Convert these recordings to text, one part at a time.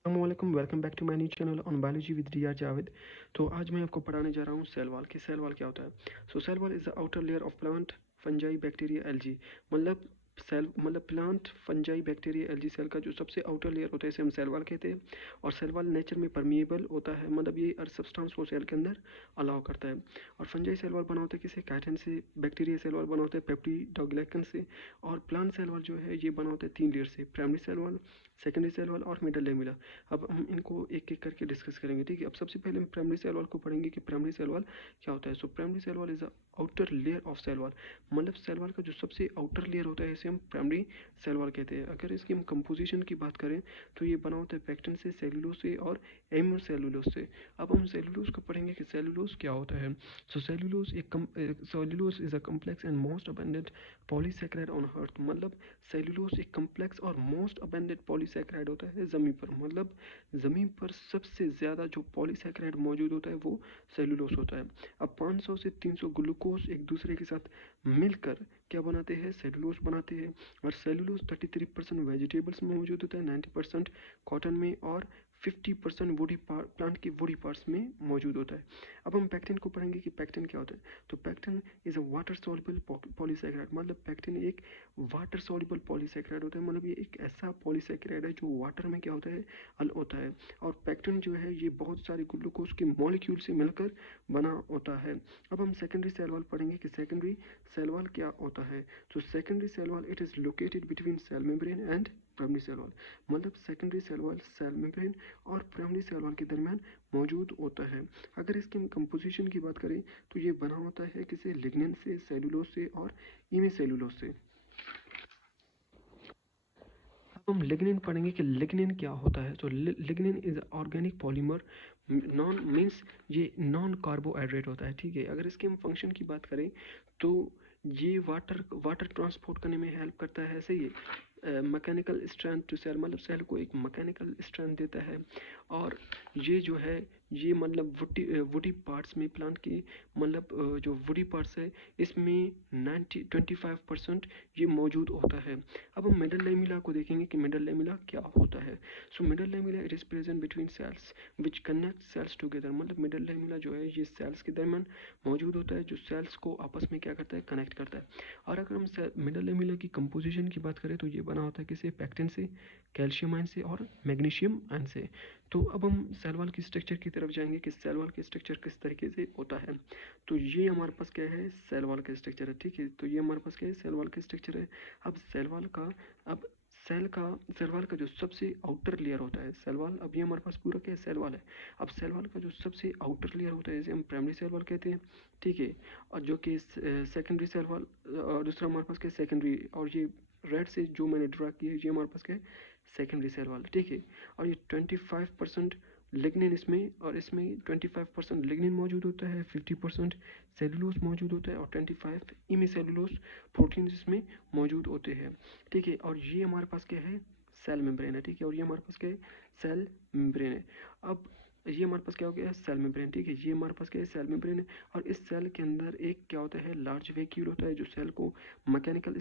अस्सलामुअलैकुम, welcome back to my new channel on biology with D R Javed. तो आज मैं आपको पढ़ाने जा रहा हूँ सेल वॉल कि सेल वॉल क्या होता है। So cell wall is the outer layer of plant fungi bacteria algae. मतलब सेल मतलब plant fungi bacteria algae cell का जो सबसे आउटर लेयर होता है इसे हम सेल वॉल कहते हैं। और सेल वॉल नेचर में परमिएबल होता है, मतलब ये हर सब्सटेंस को सेल के अंदर अलाउ करता है। और फंजाई सेल वॉल बना होता है किसे, काइटिन से। बैक्टीरिया सेल वॉल बना होता है पेप्टिडोग्लाइकन से। और प्लांट सेल वॉल जो है ये बना होता है 3 लेयर से, primary cell wall, secondary cell wall और मिडल लेमिला। अब हम इनको एक एक करके डिस्कस करेंगे, ठीक है। अब सबसे पहले हम प्राइमरी सेल वॉल को पढ़ेंगे कि प्राइमरी सेल वॉल क्या होता है। So primary cell wall is the outer layer of cell wall. मतलब सेल वॉल का जो सबसे आउटर लेयर होता है इसे हम प्राइमरी सेल वॉल कहते हैं। अगर इसकी हम कंपोजिशन की बात करें तो ये बना होता है पैक्टिन से, सेलुलोज से और एमिनोसेलुलोज से। अब हम सेलुलोज को पढ़ेंगे कि सेलुलोज क्या होता है। So cellulose is a complex and most abundant polysaccharide on earth. मतलब सेलुलोज एक कम्प्लेक्स और मोस्ट अबेंडेंट पॉलीसेकेराइड होता है ज़मीन पर। मतलब ज़मीन पर सबसे ज़्यादा जो पॉलीसेकेराइड मौजूद होता है वो सेलुलोज होता है। अब 500 से 300 ग्लूकोज एक दूसरे के साथ मिलकर क्या बनाते हैं, सेलुलोज बनाते हैं। और सेलुलोज 33% वेजिटेबल्स में मौजूद होता है, 90% कॉटन में और 50% वुडी प्लांट के वुडी पार्ट्स में मौजूद होता है। अब हम पैक्टिन को पढ़ेंगे कि पैक्टिन क्या होता है। तो pectin is a water soluble polysaccharide. मतलब पैक्टिन एक वाटर सॉल्युबल पॉलीसेकेराइड होता है। मतलब ये एक ऐसा पॉलीसेकेराइड है जो वाटर में क्या होता है, हल होता है। और पैक्टिन जो है ये बहुत सारे ग्लूकोज के मॉलिक्यूल से मिलकर बना होता है। अब हम सेकेंडरी सेल वॉल पढ़ेंगे कि सेकेंडरी सेल वॉल क्या होता है। तो secondary cell wall it is located between cell membrane and primary cell wall. मतलब secondary cell wall cell membrane और प्राइमरी सेल वॉल के दरमियान मौजूद होता है। अगर इसकी हम कंपोजिशन की बात करें तो ये बना होता है किसी लिग्निन से, सेलुलोज से और इमीसेलुलोज से। अब हम लिग्निन पढ़ेंगे कि लिग्निन क्या होता है। तो lignin is organic polymer, non means ये नॉन कार्बोहाइड्रेट होता है, ठीक है। अगर इसके हम फंक्शन की बात करें तो ये वाटर वाटर ट्रांसपोर्ट करने में हेल्प करता है, सही है। मैकेनिकल स्ट्रेंथ टू सेल, मतलब सेल को एक मैकेनिकल स्ट्रेंथ देता है। और ये जो है ये मतलब वुडी पार्ट्स में प्लांट के, मतलब जो वुडी पार्ट्स है इसमें 25% ये मौजूद होता है। अब हम मिडल लेमिला को देखेंगे कि मिडल लेमिला क्या होता है। So middle lamella it is present between cells which connect cells together. मतलब मिडल लेमिला जो है ये सेल्स के दरमियान मौजूद होता है जो सेल्स को आपस में क्या करता है, कनेक्ट करता है। और अगर हम मिडल लेमिला की कंपोजिशन की बात करें तो ये बना होता है किसे, पैक्टिन से, कैल्शियम आयन से और मैग्नीशियम आयन से। तो अब हम सेल वॉल की स्ट्रक्चर की तरफ जाएंगे कि सेल वॉल की स्ट्रक्चर किस तरीके से होता है। तो ये हमारे पास क्या है, सेल वॉल का स्ट्रक्चर है, ठीक है। तो ये हमारे पास क्या है, सेल वॉल का स्ट्रक्चर है। अब सेल वॉल का अब सेल वॉल का जो सबसे आउटर लेयर होता है सेल वॉल, अब ये हमारे पास पूरा क्या है, सेल वॉल है। अब सेल वॉल का जो सबसे आउटर लेयर होता है इसे हम प्राइमरी सेल वॉल कहते हैं, ठीक है। और जो कि सेकेंडरी सेल वॉल, और दूसरा हमारे पास क्या है, सेकेंडरी। और ये रेड से जो मैंने ड्रा किया है ये हमारे पास क्या है, सेकेंडरी सेल वॉल, ठीक है। और ये 25% लिग्निन इसमें, और इसमें 25% लिग्निन मौजूद होता है, 50% सेलुलोज मौजूद होता है और 25 इमीसेलुलोज प्रोटीन इसमें मौजूद होते हैं, ठीक है। और ये हमारे पास क्या है, सेल मेम्ब्रेन है, ठीक है। और ये हमारे पास क्या है, सेल मेम्ब्रेन है। अब ये हमारे पास क्या हो गया, सेल मेम्ब्रेन, ठीक है। ये हमारे पास क्या है, सेल मेम्ब्रेन है। और इस सेल के अंदर एक क्या होता है, लार्ज वैक्यूल होता है जो सेल को मैकेनिकल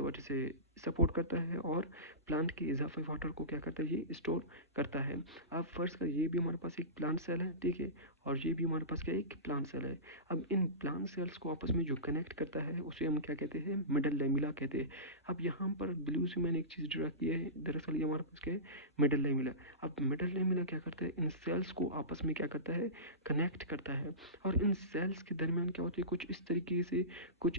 व्हाट से सपोर्ट करता है और प्लांट के इजाफी वाटर को क्या करता है, ये स्टोर करता है। अब फर्स्ट का ये भी हमारे पास एक प्लांट सेल है, ठीक है। और ये भी हमारे पास क्या, एक प्लांट सेल है। अब इन प्लांट सेल्स को आपस में जो कनेक्ट करता है उसे हम क्या कहते हैं, मिडल लेमिला कहते हैं। अब यहाँ पर ब्लू से मैंने एक चीज़ ड्रा की है, दरअसल ये हमारे पास क्या है, मिडल लेमिला। अब मिडल लेमिला क्या करता है, इन सेल्स को आपस में क्या करता है, कनेक्ट करता है। और इन सेल्स के दरमियान क्या होती है, कुछ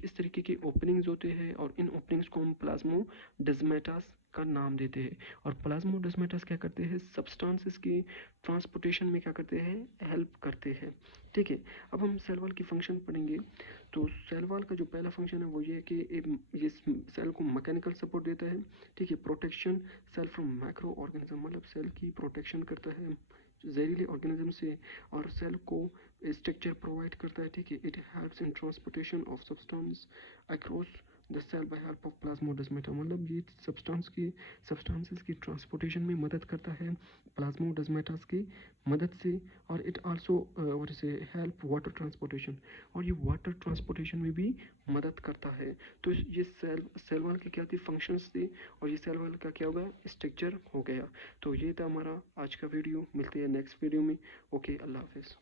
इस तरीके के ओपनिंग्स होते हैं और इन ओपनिंग्स को हम प्लाज्मोडेस्माटास का नाम देते हैं। और प्लाज्मोडेस्माटास क्या करते हैं, सब्सटेंसेस की ट्रांसपोर्टेशन में क्या करते हैं, हेल्प करते हैं, ठीक है। अब हम सेल वॉल की फंक्शन पढ़ेंगे। तो सेल वॉल का जो पहला फंक्शन है वो ये है कि ये सेल को मैकेनिकल सपोर्ट देता है, ठीक है। Protection cell from micro organism, मतलब सेल की प्रोटेक्शन करता है जहरीले ऑर्गेनिज्म से। और सेल को स्ट्रक्चर प्रोवाइड करता है, ठीक है। It helps in transportation of substance across the cell by help of plasmodesmata, मतलब ये सब्सटेंसेस की ट्रांसपोर्टेशन में मदद करता है प्लाज्मोडेस्माटास की मदद से। और it also what is help water transportation, और ये वाटर ट्रांसपोर्टेशन में भी मदद करता है। तो ये सेल वॉल की क्या थी, फंक्शंस थी, और ये सेल वॉल का क्या होगा, स्ट्रक्चर हो गया। तो ये था हमारा आज का वीडियो, मिलते हैं नेक्स्ट वीडियो में। ओके, अल्लाह हाफिज़।